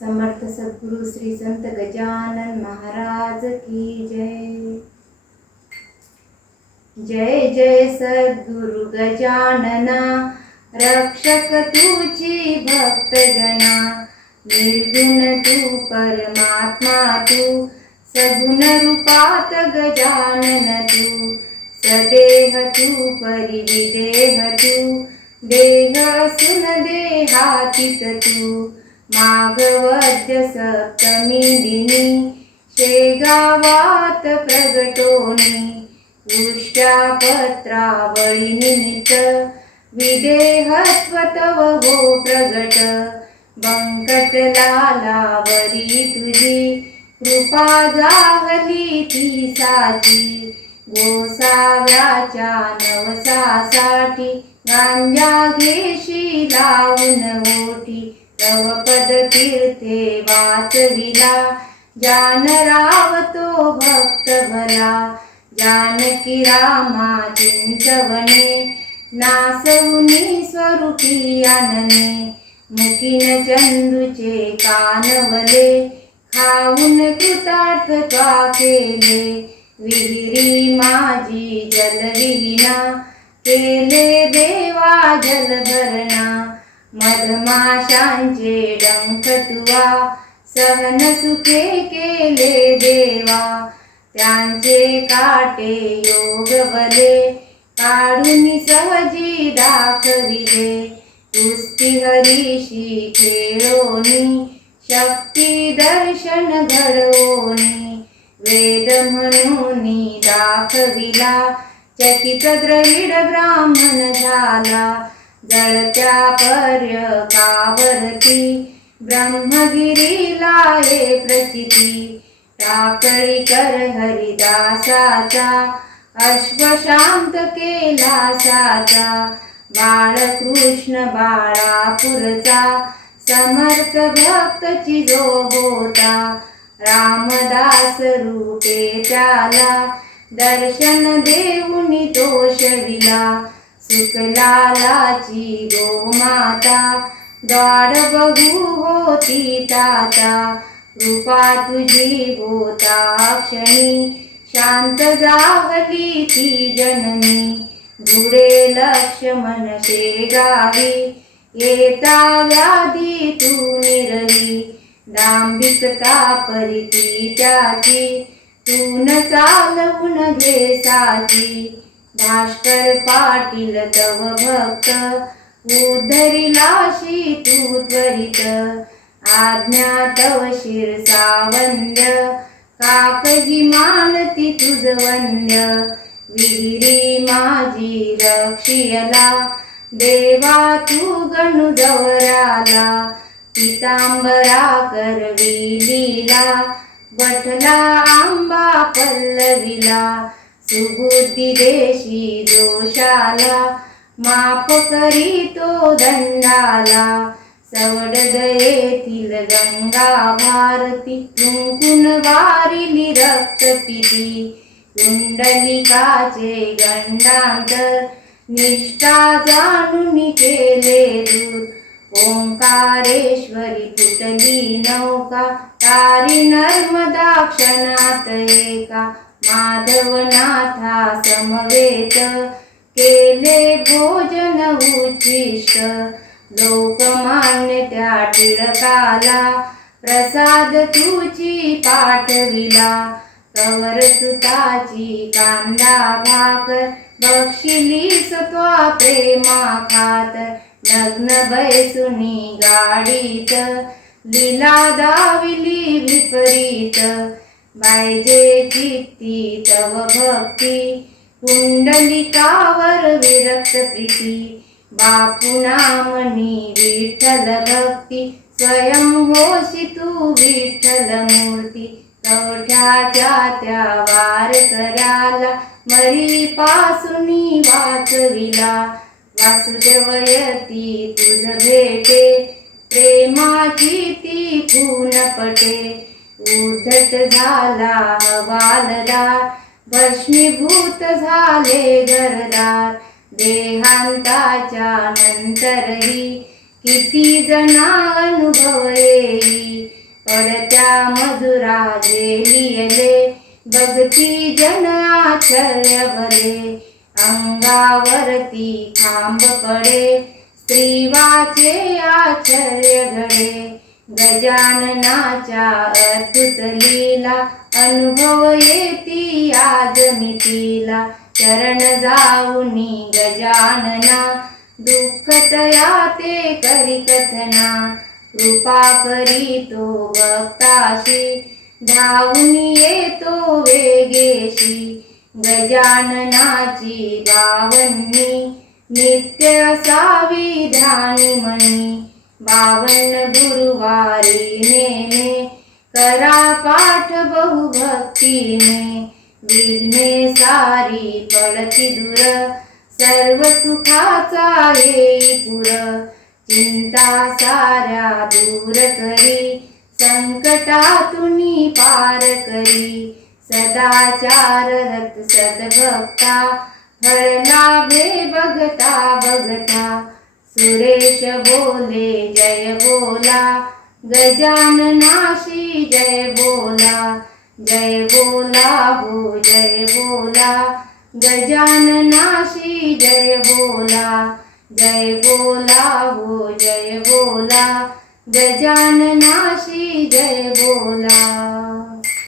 समर्थ सद्गुरु श्री संत गजानन महाराज की जय। जय जय सद्गुरु गजानना, रक्षक तुझी भक्त जना। निर्गुण तू परमात्मा तू, सगुण रूपात गजानन तू। सदेह तू परिविदेह तू, देह असून देहातीत तू। माघवद्य सप्तमी दिनी, शेगावात प्रगटोनी। उष्ट्यापत्रावळी निमित्त, विदेहत्व तव हो प्रगट। बंकटलालावरी तुझी, कृपा जाहली ती साची। गोसाव्याच्या नवसासाठी, गांजा घेशी लावून ओठी। तव पद तीर्थे वाचविला, जान रावतो भक्त भला। जानकी रामा चिंतवणे, नासवुनी स्वरूपी आनने। मुकीन चंदूचे कानवले, खाऊन कृतार्थ त्वा केले। विहिरी माझी जलविहीना, केले देवा जलभरणा। मधमाशांचे डंख तुवा, सहन सुखे केले देवा। त्यांचे काटे योगवले, काढून सहजी दाखविले। कुस्ती हरीशी खेळोनी, शक्ती दर्शन घडवोनी। वेद म्हणूनी दाखविला, चकित द्रविड ब्राह्मण झाला। जळत्या पर्यकावरती, ब्रह्मगिरीला ये प्रचिती। टाकळी कर हरिदासाचा, अश्वशांत केला साचा। बाळकृष्ण बाळापूरचा, समर्थ भक्तची जो होता। रामदास रूपे त्याला, दर्शन देऊनी तो शविला। सुखलालाची गोमाता, द्वाड बघू होती ताता। कृपा तुझी होता क्षणी, शांत जाहली ती जननी। गुडे लक्ष्मण शेगावी, येता व्याधी तू निरवी। दांभिकता परिती त्याची, तून चालवून घे साची। भास्कर पाटील तव भक्त, उद्धरिलाशी तू त्वरित। आज्ञा तव शिरसावंद्य, काकही मानती तुझ वंद्य। विहिरी माझी रक्षियला, देवा तू गणुजवराला। पितांबरा करवी लीला, वठला आंबा पल्लविला। सुबुद्धी देशी दोषाला, माफ करी तो दंडाला। सवड दयेतील गंगा भारती, कुंकुन वारिली रक्तपिती। कुंडलिकाचे गंडांतर, निष्ठा जाणून केले दूर। ओंकारेश्वरी फुटली नौका, तारी नर्मदा क्षणात एका। माधवनाथा समवेत, केले भोजन उच्छिष्ट। लोकमान्य त्या टिळकाला, प्रसाद तुझी पाठविला। कवर सुताची कांदा भाकर, बक्षिलीस त्वा प्रेमा खातर। नग्न बैसुनी गाडीत, लीला दाविली विपरीत। पाहिजे चित्ती तव भक्ती, कुंडलिकावर विरक्त प्रीती। बापुनामनी विठ्ठल भक्ती, स्वयं होशी तू विठ्ठल मूर्ती। कवठ्याच्या त्या वारकऱ्याला, मरी पासूनी वाचविला। वासुदेवयती तुझ भेटे, प्रेमाची ती खून पटे। उद्धट झाला हवालदार, भस्मीभूत झाले घरदार। देहांताच्या नंतरही, किती जना अनुभव येई। पडत्या मधुरा लिहिले बघती जन आश्चर्य भले अंगावरती खांब पडे स्त्रीवाचे आश्चर्य घडे गजाननाच्या अद्भुत लीला अनुभव येती आज मितीला चरण जाऊनी गजानना दुःखतया ते करी कथना कृपा करीतो भक्ताशी धावून येतो वेगेशी गजाननाची भावनी नित्य असावी ध्यानी मनी 52 गुरुवारी नेने करा पाठ बहुभक्तीने विघ्ने सारी पडती दूर सर्व सुखाचा येई पुर चिंता साऱ्या दूर करी संकटातुनी पार करी सदाचार रत सद्भक्ता फळ लाभे बघता बघता सुरेश बोले जय बोला गजाननाशी जय बोला हो जय बोला गजाननाशी जय बोला हो जय बोला गजाननाशी जय बोला।